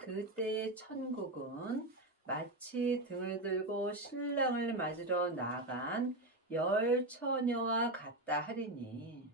그때의 천국은 마치 등을 들고 신랑을 맞으러 나간 열 처녀와 같다 하리니,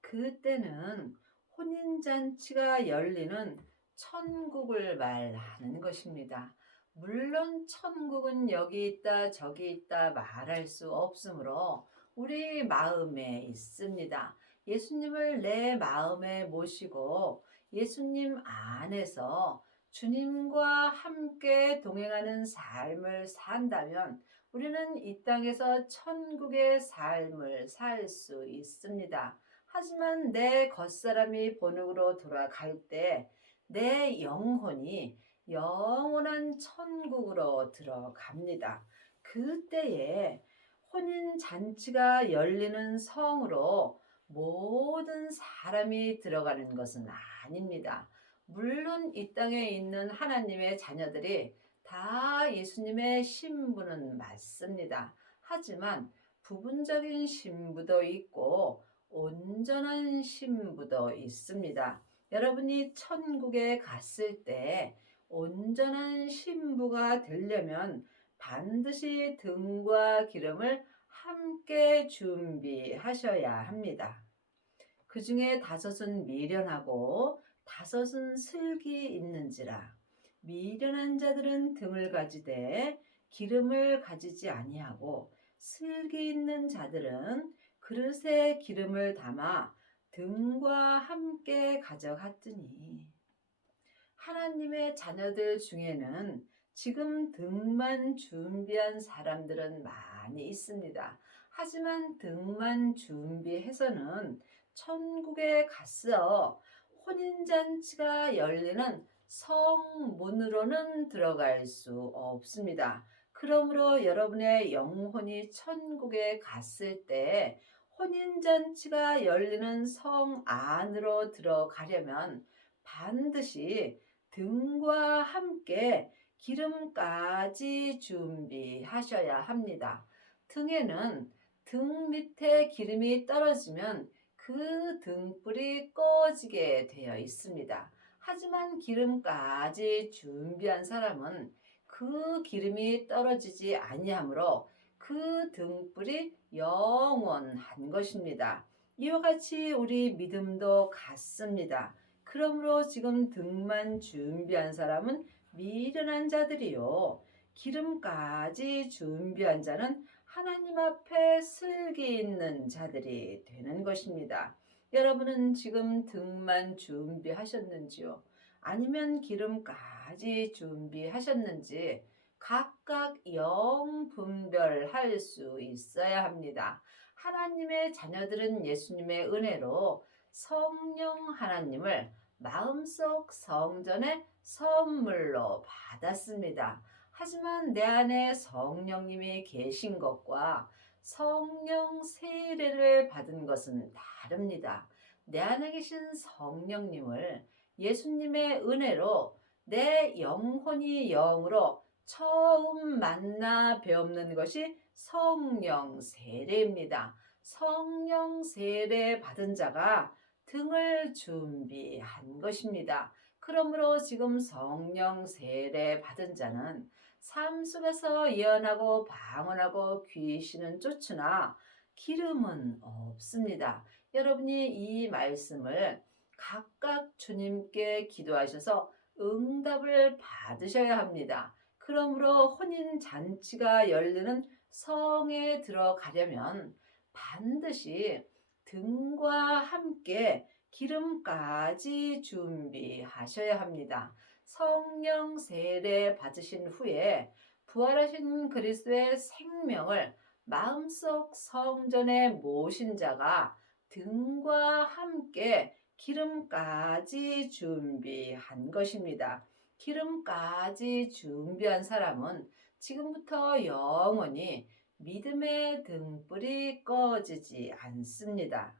그때는 혼인잔치가 열리는 천국을 말하는 것입니다. 물론 천국은 여기 있다 저기 있다 말할 수 없으므로 우리 마음에 있습니다. 예수님을 내 마음에 모시고 예수님 안에서 주님과 함께 동행하는 삶을 산다면 우리는 이 땅에서 천국의 삶을 살 수 있습니다. 하지만 내 겉사람이 본흙으로 돌아갈 때 내 영혼이 영원한 천국으로 들어갑니다. 그때에 혼인 잔치가 열리는 성으로 모든 사람이 들어가는 것은 아닙니다. 물론 이 땅에 있는 하나님의 자녀들이 다 예수님의 신부는 맞습니다. 하지만 부분적인 신부도 있고 온전한 신부도 있습니다. 여러분이 천국에 갔을 때 온전한 신부가 되려면 반드시 등과 기름을 함께 준비하셔야 합니다. 그 중에 5은 미련하고 5은 슬기 있는지라. 미련한 자들은 등을 가지되 기름을 가지지 아니하고, 슬기 있는 자들은 그릇에 기름을 담아 등과 함께 가져갔더니, 하나님의 자녀들 중에는 지금 등만 준비한 사람들은 많이 있습니다. 하지만 등만 준비해서는 천국에 가서 혼인잔치가 열리는 성문으로는 들어갈 수 없습니다. 그러므로 여러분의 영혼이 천국에 갔을 때 혼인잔치가 열리는 성 안으로 들어가려면 반드시 등과 함께 기름까지 준비하셔야 합니다. 등에는 등 밑에 기름이 떨어지면 그 등불이 꺼지게 되어 있습니다. 하지만 기름까지 준비한 사람은 그 기름이 떨어지지 아니하므로 그 등불이 영원한 것입니다. 이와 같이 우리 믿음도 같습니다. 그러므로 지금 등만 준비한 사람은 미련한 자들이요, 기름까지 준비한 자는 하나님 앞에 슬기 있는 자들이 되는 것입니다. 여러분은 지금 등만 준비하셨는지요? 아니면 기름까지 준비하셨는지 각각 영 분별할 수 있어야 합니다. 하나님의 자녀들은 예수님의 은혜로 성령 하나님을 마음속 성전의 선물로 받았습니다. 하지만 내 안에 성령님이 계신 것과 성령 세례를 받은 것은 다릅니다. 내 안에 계신 성령님을 예수님의 은혜로 내 영혼이 영으로 처음 만나 배우는 것이 성령 세례입니다. 성령 세례 받은 자가 등을 준비한 것입니다. 그러므로 지금 성령 세례 받은 자는 삶 속에서 예언하고 방언하고 귀신은 쫓으나 기름은 없습니다. 여러분이 이 말씀을 각각 주님께 기도하셔서 응답을 받으셔야 합니다. 그러므로 혼인 잔치가 열리는 성에 들어가려면 반드시 등과 함께 기름까지 준비하셔야 합니다. 성령 세례 받으신 후에 부활하신 그리스도의 생명을 마음속 성전에 모신 자가 등과 함께 기름까지 준비한 것입니다. 기름까지 준비한 사람은 지금부터 영원히 믿음의 등불이 꺼지지 않습니다.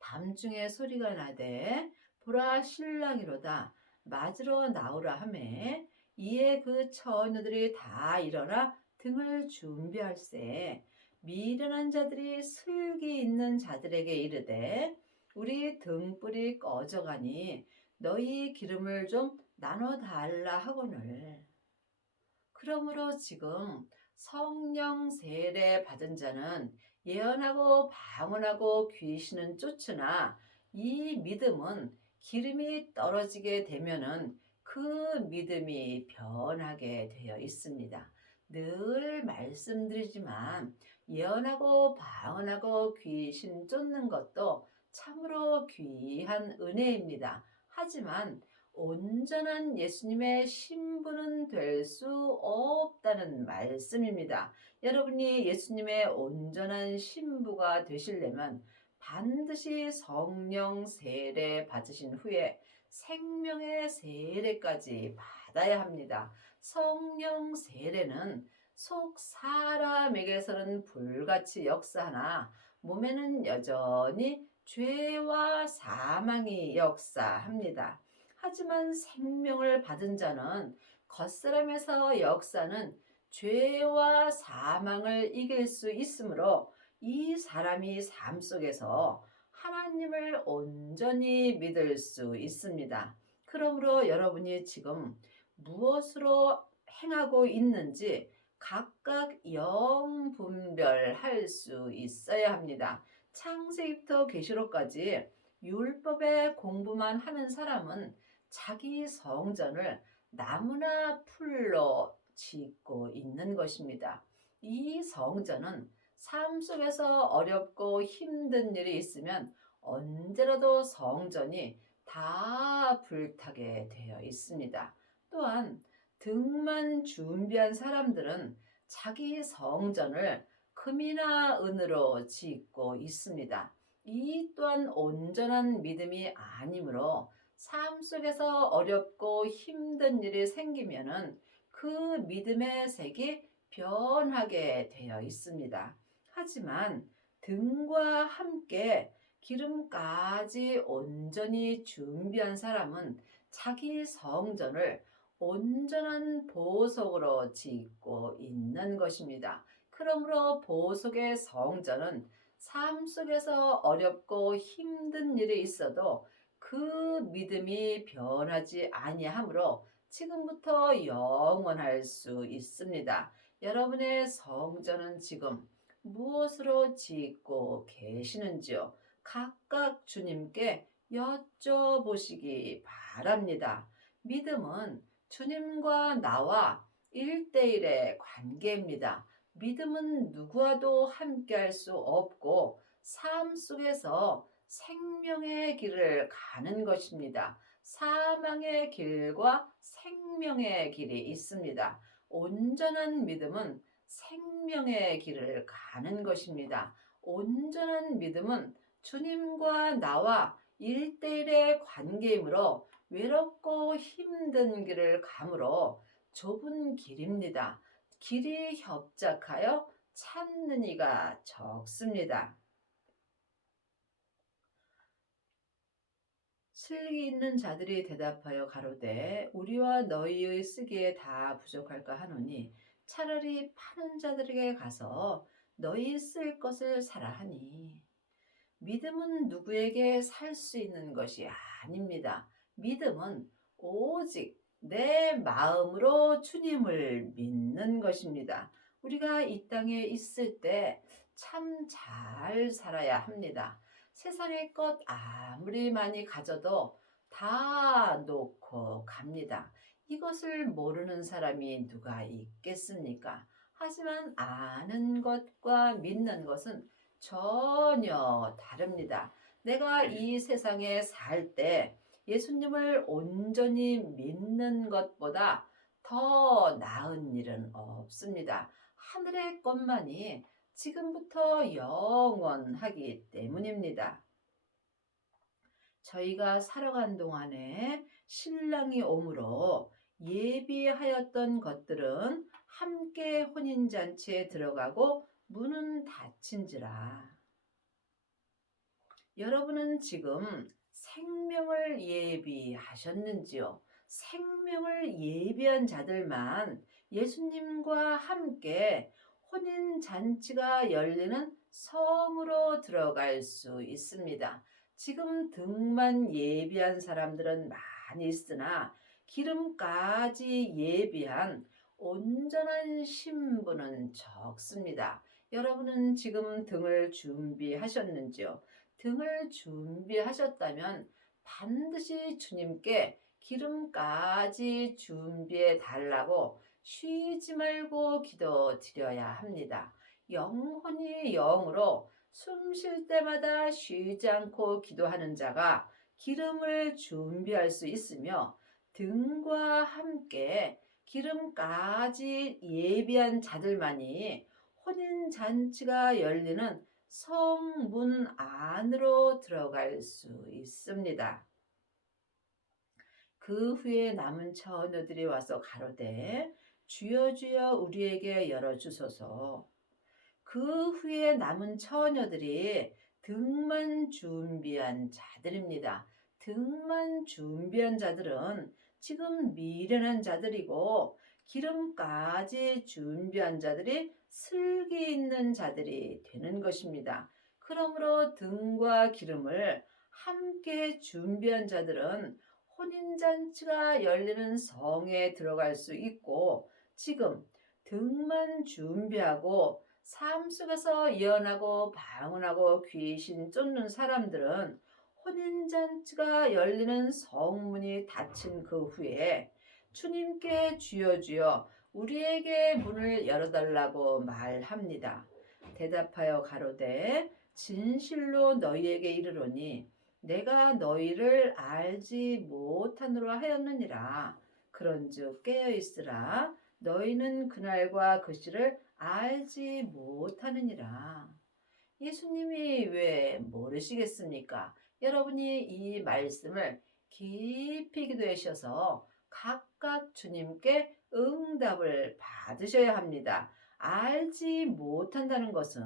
밤중에 소리가 나되 보라 신랑이로다 맞으러 나오라 하매, 이에 그 처녀들이 다 일어나 등을 준비할세. 미련한 자들이 슬기 있는 자들에게 이르되 우리 등불이 꺼져가니 너희 기름을 좀 나눠 달라 하거늘. 그러므로 지금 성령 세례 받은 자는 예언하고 방언하고 귀신은 쫓으나 이 믿음은 기름이 떨어지게 되면은 그 믿음이 변하게 되어 있습니다. 늘 말씀드리지만 예언하고 방언하고 귀신 쫓는 것도 참으로 귀한 은혜입니다. 하지만 온전한 예수님의 신부는 될 수 없다는 말씀입니다. 여러분이 예수님의 온전한 신부가 되시려면 반드시 성령 세례 받으신 후에 생명의 세례까지 받아야 합니다. 성령 세례는 속 사람에게서는 불같이 역사하나 몸에는 여전히 죄와 사망이 역사합니다. 하지만 생명을 받은 자는 겉사람에서 역사는 죄와 사망을 이길 수 있으므로 이 사람이 삶 속에서 하나님을 온전히 믿을 수 있습니다. 그러므로 여러분이 지금 무엇으로 행하고 있는지 각각 영분별할 수 있어야 합니다. 창세기부터 계시록까지 율법의 공부만 하는 사람은 자기 성전을 나무나 풀로 짓고 있는 것입니다. 이 성전은 삶 속에서 어렵고 힘든 일이 있으면 언제라도 성전이 다 불타게 되어 있습니다. 또한 등만 준비한 사람들은 자기 성전을 금이나 은으로 짓고 있습니다. 이 또한 온전한 믿음이 아니므로 삶 속에서 어렵고 힘든 일이 생기면은 그 믿음의 색이 변하게 되어 있습니다. 하지만 등과 함께 기름까지 온전히 준비한 사람은 자기 성전을 온전한 보석으로 짓고 있는 것입니다. 그러므로 보석의 성전은 삶 속에서 어렵고 힘든 일이 있어도 그 믿음이 변하지 아니하므로 지금부터 영원할 수 있습니다. 여러분의 성전은 지금 무엇으로 짓고 계시는지요? 각각 주님께 여쭤보시기 바랍니다. 믿음은 주님과 나와 1대1의 관계입니다. 믿음은 누구와도 함께할 수 없고 삶 속에서 생명의 길을 가는 것입니다. 사망의 길과 생명의 길이 있습니다. 온전한 믿음은 생명의 길을 가는 것입니다. 온전한 믿음은 주님과 나와 1대1의 관계이므로 외롭고 힘든 길을 가므로 좁은 길입니다. 길이 협착하여 찾는 이가 적습니다. 슬기 있는 자들이 대답하여 가로되 우리와 너희의 쓰기에 다 부족할까 하노니 차라리 파는 자들에게 가서 너희 쓸 것을 사라 하니 믿음은 누구에게 살 수 있는 것이 아닙니다. 믿음은 오직 내 마음으로 주님을 믿는 것입니다. 우리가 이 땅에 있을 때 참 잘 살아야 합니다. 세상의 것 아무리 많이 가져도 다 놓고 갑니다. 이것을 모르는 사람이 누가 있겠습니까? 하지만 아는 것과 믿는 것은 전혀 다릅니다. 내가 이 세상에 살 때 예수님을 온전히 믿는 것보다 더 나은 일은 없습니다. 하늘의 것만이 지금부터 영원하기 때문입니다. 저희가 살아간 동안에 신랑이 오므로 예비하였던 것들은 함께 혼인잔치에 들어가고 문은 닫힌지라. 여러분은 지금 생명을 예비하셨는지요? 생명을 예비한 자들만 예수님과 함께 혼인잔치가 열리는 성으로 들어갈 수 있습니다. 지금 등만 예비한 사람들은 많이 있으나 기름까지 예비한 온전한 신부는 적습니다. 여러분은 지금 등을 준비하셨는지요? 등을 준비하셨다면 반드시 주님께 기름까지 준비해 달라고 쉬지 말고 기도드려야 합니다. 영혼이 영으로 숨 쉴 때마다 쉬지 않고 기도하는 자가 기름을 준비할 수 있으며 등과 함께 기름까지 예비한 자들만이 혼인잔치가 열리는 성문 안으로 들어갈 수 있습니다. 그 후에 남은 처녀들이 와서 가로되 주여 주여 우리에게 열어주소서. 그 후에 남은 처녀들이 등만 준비한 자들입니다. 등만 준비한 자들은 지금 미련한 자들이고 기름까지 준비한 자들이 슬기 있는 자들이 되는 것입니다. 그러므로 등과 기름을 함께 준비한 자들은 혼인잔치가 열리는 성에 들어갈 수 있고 지금 등만 준비하고 삶 속에서 예언하고 방언하고 귀신 쫓는 사람들은 혼인잔치가 열리는 성문이 닫힌 그 후에 주님께 주여 주여 우리에게 문을 열어달라고 말합니다. 대답하여 가로되 진실로 너희에게 이르노니 내가 너희를 알지 못하노라 하였느니라. 그런즉 깨어있으라. 너희는 그날과 그 시를 알지 못하느니라. 예수님이 왜 모르시겠습니까? 여러분이 이 말씀을 깊이 기도하셔서 각각 주님께 응답을 받으셔야 합니다. 알지 못한다는 것은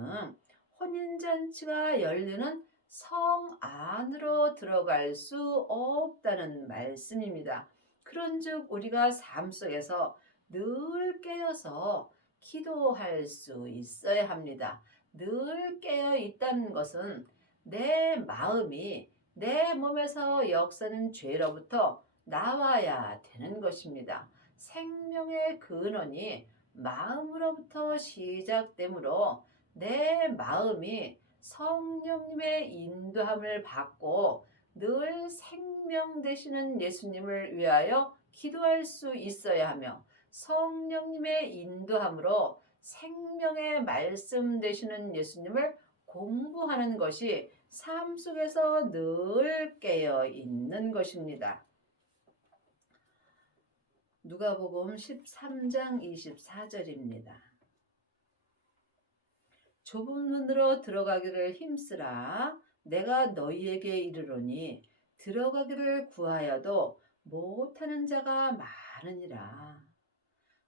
혼인잔치가 열리는 성 안으로 들어갈 수 없다는 말씀입니다. 그런즉 우리가 삶 속에서 늘 깨어서 기도할 수 있어야 합니다. 늘 깨어 있다는 것은 내 마음이 내 몸에서 역사는 죄로부터 나와야 되는 것입니다. 생명의 근원이 마음으로부터 시작되므로 내 마음이 성령님의 인도함을 받고 늘 생명 되시는 예수님을 위하여 기도할 수 있어야 하며 성령님의 인도함으로 생명의 말씀 되시는 예수님을 공부하는 것이 삶 속에서 늘 깨어 있는 것입니다. 누가복음 13장 24절입니다. 좁은 문으로 들어가기를 힘쓰라. 내가 너희에게 이르노니 들어가기를 구하여도 못하는 자가 많으니라.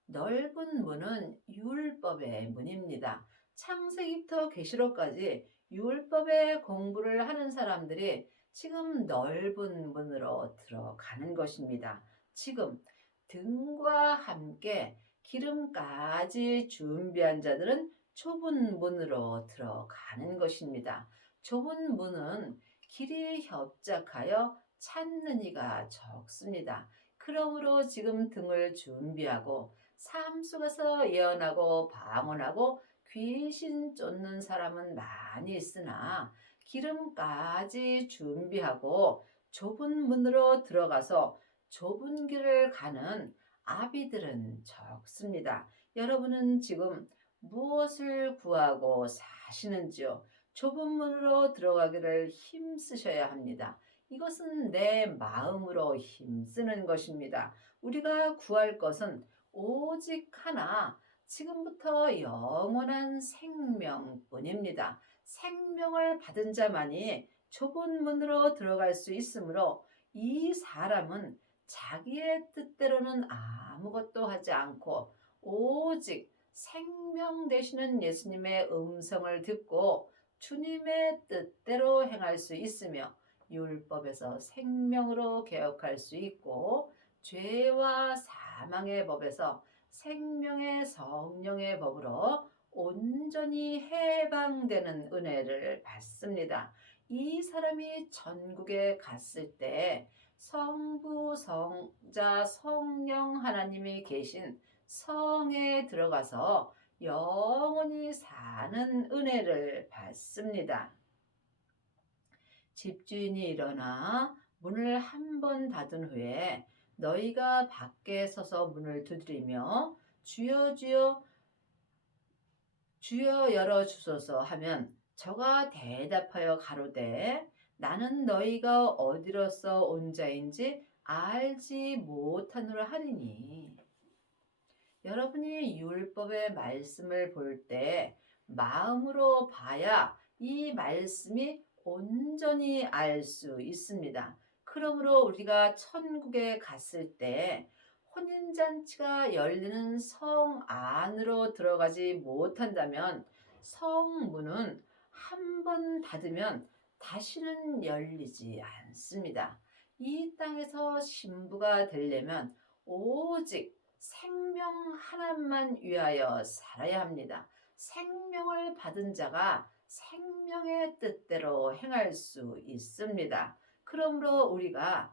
넓은 문은 율법의 문입니다. 창세기부터 계시록까지 율법의 공부를 하는 사람들이 지금 넓은 문으로 들어가는 것입니다. 지금 등과 함께 기름까지 준비한 자들은 좁은 문으로 들어가는 것입니다. 좁은 문은 길이 협착하여 찾는 이가 적습니다. 그러므로 지금 등을 준비하고 삶 속에서 예언하고 방언하고 귀신 쫓는 사람은 많이 있으나 기름까지 준비하고 좁은 문으로 들어가서 좁은 길을 가는 아비들은 적습니다. 여러분은 지금 무엇을 구하고 사시는지요? 좁은 문으로 들어가기를 힘쓰셔야 합니다. 이것은 내 마음으로 힘쓰는 것입니다. 우리가 구할 것은 오직 하나, 지금부터 영원한 생명뿐입니다. 생명을 받은 자만이 좁은 문으로 들어갈 수 있으므로 이 사람은 자기의 뜻대로는 아무것도 하지 않고 오직 생명 되시는 예수님의 음성을 듣고 주님의 뜻대로 행할 수 있으며 율법에서 생명으로 개혁할 수 있고 죄와 사망의 법에서 생명의 성령의 법으로 온전히 해방되는 은혜를 받습니다. 이 사람이 천국에 갔을 때 성부, 성자, 성령 하나님이 계신 성에 들어가서 영원히 사는 은혜를 받습니다. 집주인이 일어나 문을 한 번 닫은 후에 너희가 밖에 서서 문을 두드리며 주여 주여 주여 열어 주소서 하면 저가 대답하여 가로되 나는 너희가 어디로서 온 자인지 알지 못하노라 하리니. 여러분이 율법의 말씀을 볼 때 마음으로 봐야 이 말씀이 온전히 알 수 있습니다. 그러므로 우리가 천국에 갔을 때 혼인잔치가 열리는 성 안으로 들어가지 못한다면 성문은 한 번 닫으면 다시는 열리지 않습니다. 이 땅에서 신부가 되려면 오직 생명 하나만 위하여 살아야 합니다. 생명을 받은 자가 생명의 뜻대로 행할 수 있습니다. 그러므로 우리가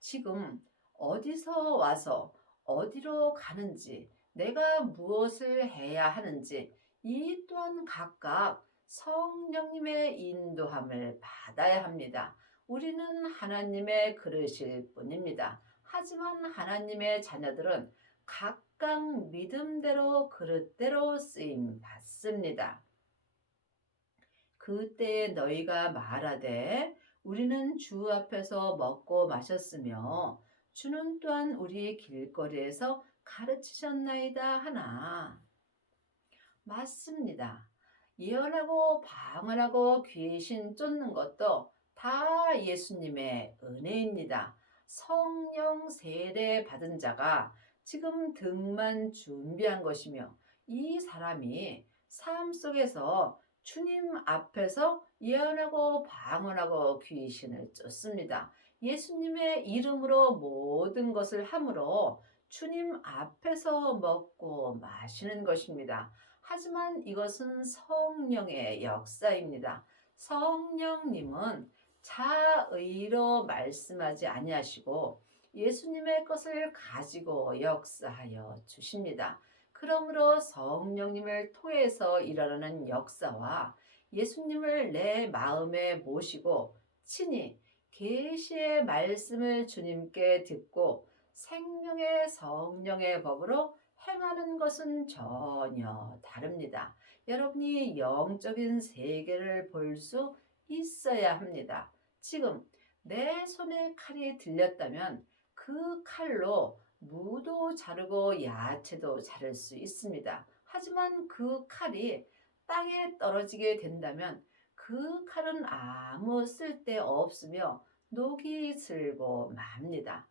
지금 어디서 와서 어디로 가는지, 내가 무엇을 해야 하는지, 이 또한 각각 성령님의 인도함을 받아야 합니다. 우리는 하나님의 그릇일 뿐입니다. 하지만 하나님의 자녀들은 각각 믿음대로 그릇대로 쓰임 받습니다. 그때에 너희가 말하되 우리는 주 앞에서 먹고 마셨으며 주는 또한 우리 길거리에서 가르치셨나이다 하나. 맞습니다. 예언하고 방언하고 귀신 쫓는 것도 다 예수님의 은혜입니다. 성령 세례 받은 자가 지금 등만 준비한 것이며 이 사람이 삶 속에서 주님 앞에서 예언하고 방언하고 귀신을 쫓습니다. 예수님의 이름으로 모든 것을 함으로 주님 앞에서 먹고 마시는 것입니다. 하지만 이것은 성령의 역사입니다. 성령님은 자의로 말씀하지 아니하시고 예수님의 것을 가지고 역사하여 주십니다. 그러므로 성령님을 통해서 일어나는 역사와 예수님을 내 마음에 모시고 친히 계시의 말씀을 주님께 듣고 생명의 성령의 법으로 행하는 것은 전혀 다릅니다. 여러분이 영적인 세계를 볼 수 있어야 합니다. 지금 내 손에 칼이 들렸다면 그 칼로 무도 자르고 야채도 자를 수 있습니다. 하지만 그 칼이 땅에 떨어지게 된다면 그 칼은 아무 쓸데 없으며 녹이 슬고 맙니다.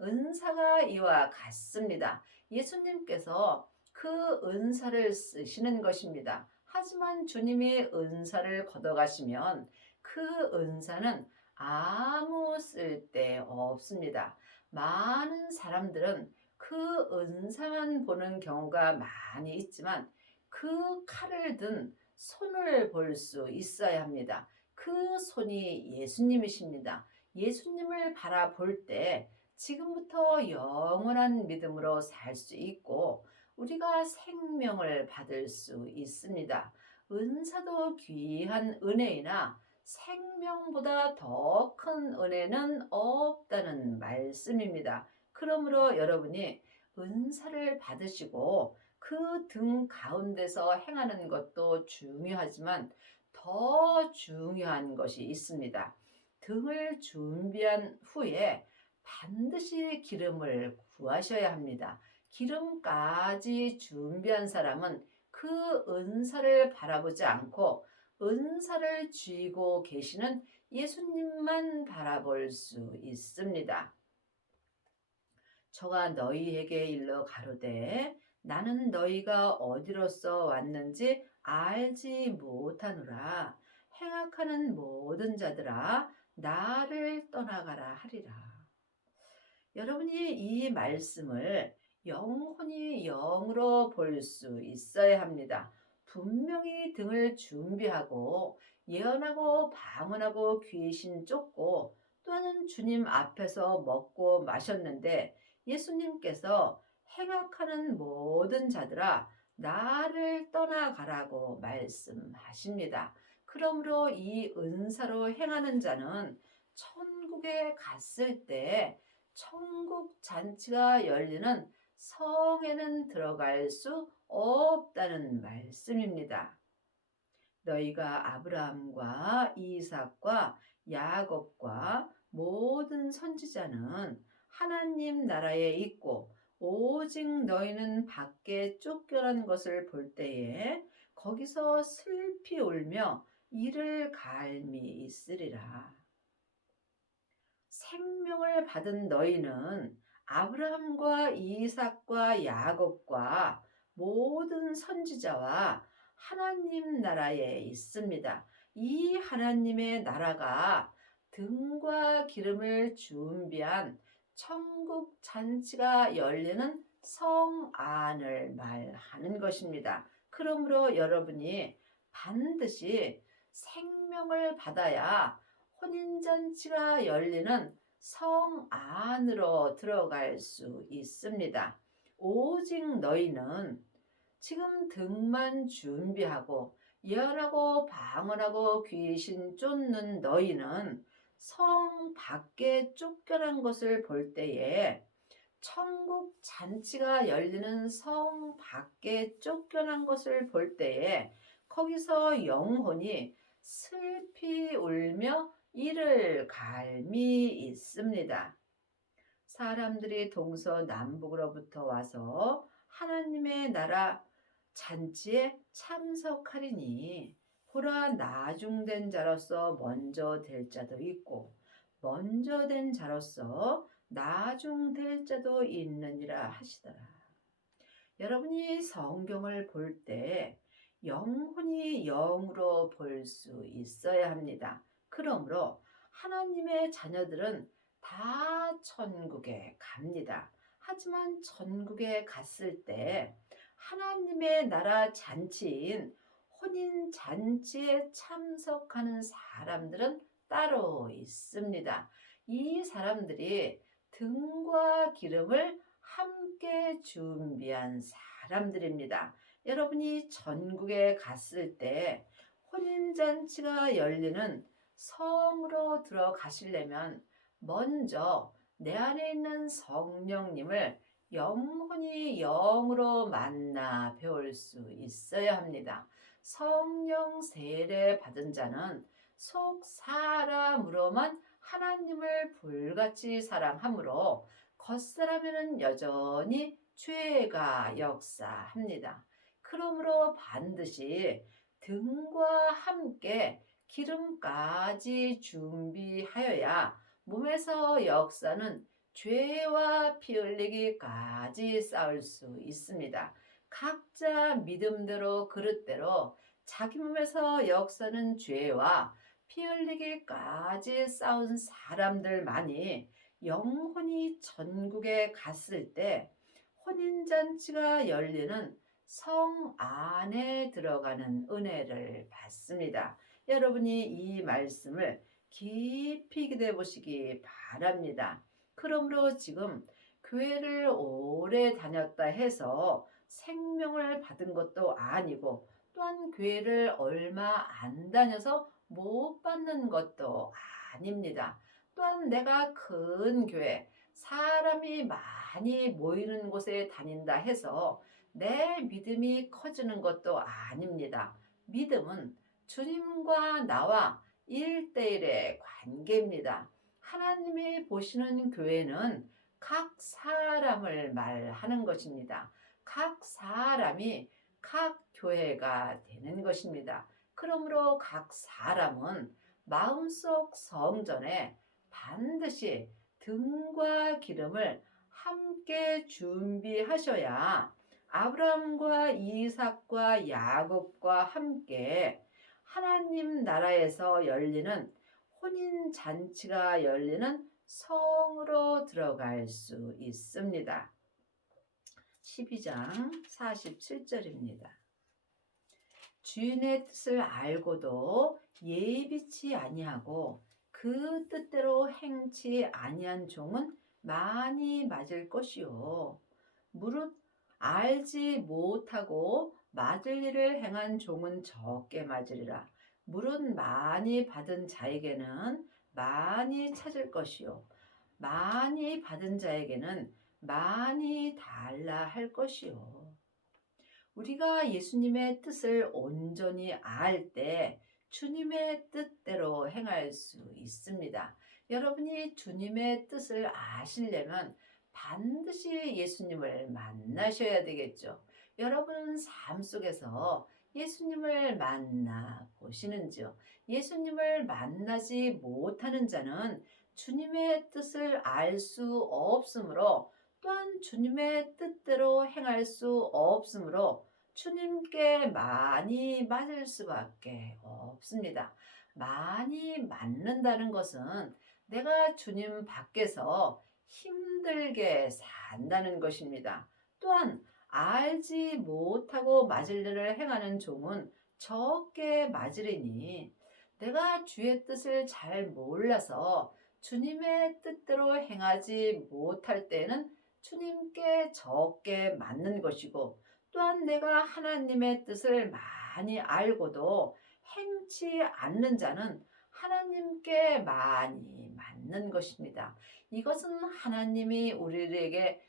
은사가 이와 같습니다. 예수님께서 그 은사를 쓰시는 것입니다. 하지만 주님이 은사를 걷어가시면 그 은사는 아무 쓸데 없습니다. 많은 사람들은 그 은사만 보는 경우가 많이 있지만 그 칼을 든 손을 볼 수 있어야 합니다. 그 손이 예수님이십니다. 예수님을 바라볼 때 지금부터 영원한 믿음으로 살 수 있고 우리가 생명을 받을 수 있습니다. 은사도 귀한 은혜이나 생명보다 더 큰 은혜는 없다는 말씀입니다. 그러므로 여러분이 은사를 받으시고 그 등 가운데서 행하는 것도 중요하지만 더 중요한 것이 있습니다. 등을 준비한 후에 반드시 기름을 구하셔야 합니다. 기름까지 준비한 사람은 그 은사를 바라보지 않고 은사를 쥐고 계시는 예수님만 바라볼 수 있습니다. 저가 너희에게 일러 가로되 나는 너희가 어디로서 왔는지 알지 못하노라. 행악하는 모든 자들아 나를 떠나가라 하리라. 여러분이 이 말씀을 영혼이 영으로 볼 수 있어야 합니다. 분명히 등을 준비하고 예언하고 방언하고 귀신 쫓고 또한 주님 앞에서 먹고 마셨는데 예수님께서 행악하는 모든 자들아 나를 떠나가라고 말씀하십니다. 그러므로 이 은사로 행하는 자는 천국에 갔을 때 천국 잔치가 열리는 성에는 들어갈 수 없다는 말씀입니다. 너희가 아브라함과 이삭과 야곱과 모든 선지자는 하나님 나라에 있고 오직 너희는 밖에 쫓겨난 것을 볼 때에 거기서 슬피 울며 이를 갈미 있으리라. 생명을 받은 너희는 아브라함과 이삭과 야곱과 모든 선지자와 하나님 나라에 있습니다. 이 하나님의 나라가 등과 기름을 준비한 천국 잔치가 열리는 성 안을 말하는 것입니다. 그러므로 여러분이 반드시 생명을 받아야 혼인잔치가 열리는 성 안으로 들어갈 수 있습니다. 오직 너희는 지금 등만 준비하고 예언하고 방언하고 귀신 쫓는 너희는 성 밖에 쫓겨난 것을 볼 때에 천국 잔치가 열리는 성 밖에 쫓겨난 것을 볼 때에 거기서 영혼이 슬피 울며 이를 갈미 있습니다. 사람들이 동서남북으로부터 와서 하나님의 나라 잔치에 참석하리니 보라 나중된 자로서 먼저 될 자도 있고 먼저 된 자로서 나중될 자도 있느니라 하시더라. 여러분이 성경을 볼 때 영혼이 영으로 볼 수 있어야 합니다. 그러므로 하나님의 자녀들은 다 천국에 갑니다. 하지만 천국에 갔을 때 하나님의 나라 잔치인 혼인 잔치에 참석하는 사람들은 따로 있습니다. 이 사람들이 등과 기름을 함께 준비한 사람들입니다. 여러분이 전국에 갔을 때 혼인잔치가 열리는 성으로 들어가시려면 먼저 내 안에 있는 성령님을 영혼이 영으로 만나 배울 수 있어야 합니다. 성령 세례 받은 자는 속 사람으로만 하나님을 불같이 사랑하므로 겉사람에는 여전히 죄가 역사합니다. 그러므로 반드시 등과 함께 기름까지 준비하여야 몸에서 역사는 죄와 피 흘리기까지 싸울 수 있습니다. 각자 믿음대로 그릇대로 자기 몸에서 역사는 죄와 피 흘리기까지 싸운 사람들만이 영혼이 전국에 갔을 때 혼인잔치가 열리는 성 안에 들어가는 은혜를 받습니다. 여러분이 이 말씀을 깊이 기대해 보시기 바랍니다. 그러므로 지금 교회를 오래 다녔다 해서 생명을 받은 것도 아니고 또한 교회를 얼마 안 다녀서 못 받는 것도 아닙니다. 또한 내가 큰 교회, 사람이 많이 모이는 곳에 다닌다 해서 내 믿음이 커지는 것도 아닙니다. 믿음은 주님과 나와 1대1의 관계입니다. 하나님이 보시는 교회는 각 사람을 말하는 것입니다. 각 사람이 각 교회가 되는 것입니다. 그러므로 각 사람은 마음속 성전에 반드시 등과 기름을 함께 준비하셔야 아브라함과 이삭과 야곱과 함께 하나님 나라에서 열리는 혼인 잔치가 열리는 성으로 들어갈 수 있습니다. 12장 47절입니다. 주인의 뜻을 알고도 예비치 아니하고 그 뜻대로 행치 아니한 종은 많이 맞을 것이요. 무릇 알지 못하고 맞을 일을 행한 종은 적게 맞으리라. 무릇 많이 받은 자에게는 많이 찾을 것이요. 많이 받은 자에게는 많이 달라 할 것이요. 우리가 예수님의 뜻을 온전히 알 때 주님의 뜻대로 행할 수 있습니다. 여러분이 주님의 뜻을 아시려면 반드시 예수님을 만나셔야 되겠죠. 여러분 삶 속에서 예수님을 만나 보시는지요? 예수님을 만나지 못하는 자는 주님의 뜻을 알 수 없으므로 또한 주님의 뜻대로 행할 수 없으므로 주님께 많이 맞을 수밖에 없습니다. 많이 맞는다는 것은 내가 주님 밖에서 힘들게 산다는 것입니다. 또한 알지 못하고 맞을 일을 행하는 종은 적게 맞으리니 내가 주의 뜻을 잘 몰라서 주님의 뜻대로 행하지 못할 때는 주님께 적게 맞는 것이고 또한 내가 하나님의 뜻을 많이 알고도 행치 않는 자는 하나님께 많이 맞는 것입니다. 이것은 하나님이 우리에게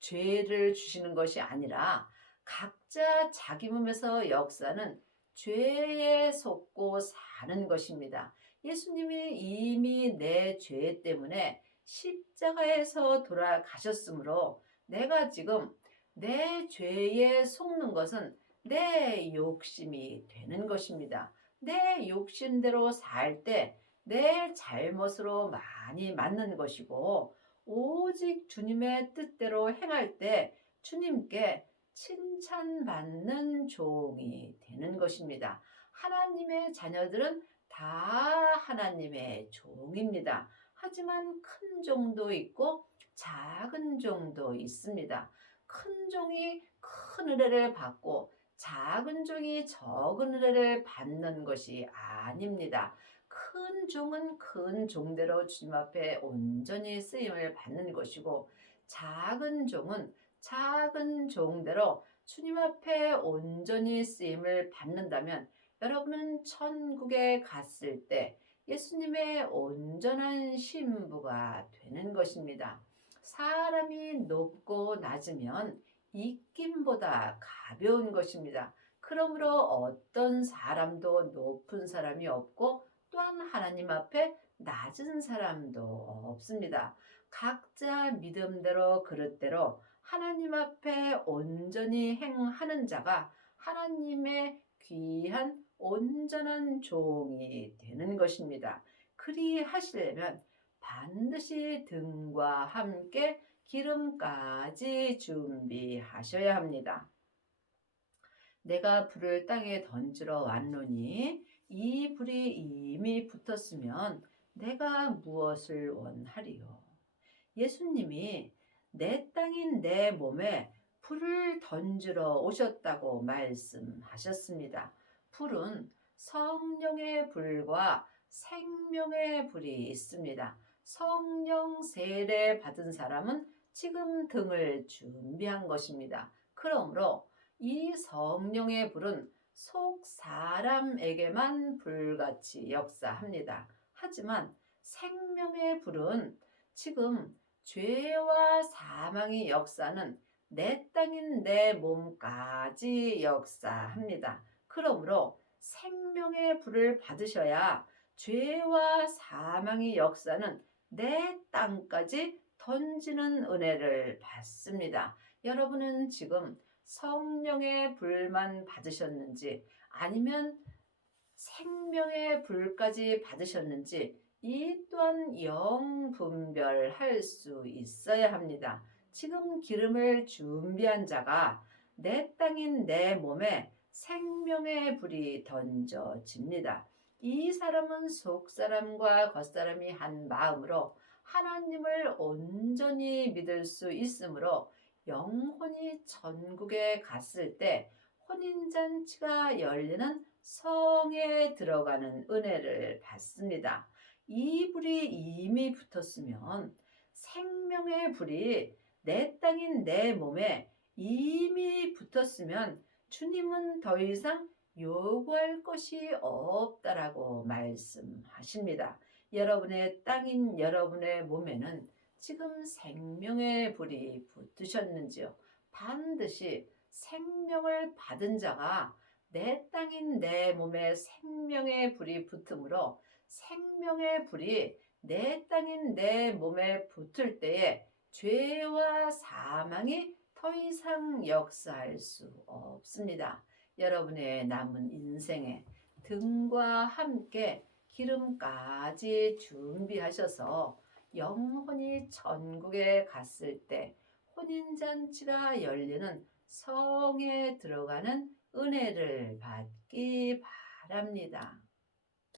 죄를 주시는 것이 아니라 각자 자기 몸에서 역사는 죄에 속고 사는 것입니다. 예수님이 이미 내 죄 때문에 십자가에서 돌아가셨으므로 내가 지금 내 죄에 속는 것은 내 욕심이 되는 것입니다. 내 욕심대로 살 때 내 잘못으로 많이 맞는 것이고 오직 주님의 뜻대로 행할 때 주님께 칭찬받는 종이 되는 것입니다. 하나님의 자녀들은 다 하나님의 종입니다. 하지만 큰 종도 있고 작은 종도 있습니다. 큰 종이 큰 은혜를 받고 작은 종이 적은 은혜를 받는 것이 아닙니다. 큰 종은 큰 종대로 주님 앞에 온전히 쓰임을 받는 것이고 작은 종은 작은 종대로 주님 앞에 온전히 쓰임을 받는다면 여러분은 천국에 갔을 때 예수님의 온전한 신부가 되는 것입니다. 사람이 높고 낮으면 입김보다 가벼운 것입니다. 그러므로 어떤 사람도 높은 사람이 없고 또한 하나님 앞에 낮은 사람도 없습니다. 각자 믿음대로 그릇대로 하나님 앞에 온전히 행하는 자가 하나님의 귀한 온전한 종이 되는 것입니다. 그리하시려면 반드시 등과 함께 기름까지 준비하셔야 합니다. 내가 불을 땅에 던지러 왔노니 이 불이 이미 붙었으면 내가 무엇을 원하리요? 예수님이 내 땅인 내 몸에 불을 던지러 오셨다고 말씀하셨습니다. 불은 성령의 불과 생명의 불이 있습니다. 성령 세례 받은 사람은 지금 등을 준비한 것입니다. 그러므로 이 성령의 불은 속 사람에게만 불같이 역사합니다. 하지만 생명의 불은 지금 죄와 사망의 역사는 내 땅인 내 몸까지 역사합니다. 그러므로 생명의 불을 받으셔야 죄와 사망의 역사는 내 땅까지 던지는 은혜를 받습니다. 여러분은 지금 성령의 불만 받으셨는지 아니면 생명의 불까지 받으셨는지 이 또한 영분별할 수 있어야 합니다. 지금 기름을 준비한 자가 내 땅인 내 몸에 생명의 불이 던져집니다. 이 사람은 속사람과 겉사람이 한 마음으로 하나님을 온전히 믿을 수 있으므로 영혼이 천국에 갔을 때 혼인잔치가 열리는 성에 들어가는 은혜를 받습니다. 이 불이 이미 붙었으면 생명의 불이 내 땅인 내 몸에 이미 붙었으면 주님은 더 이상 요구할 것이 없다라고 말씀하십니다. 여러분의 땅인 여러분의 몸에는 지금 생명의 불이 붙으셨는지요? 반드시 생명을 받은 자가 내 땅인 내 몸에 생명의 불이 붙으므로 생명의 불이 내 땅인 내 몸에 붙을 때에 죄와 사망이 더 이상 역사할 수 없습니다. 여러분의 남은 인생에 등과 함께 기름까지 준비하셔서 영혼이 천국에 갔을 때 혼인잔치가 열리는 성에 들어가는 은혜를 받기 바랍니다.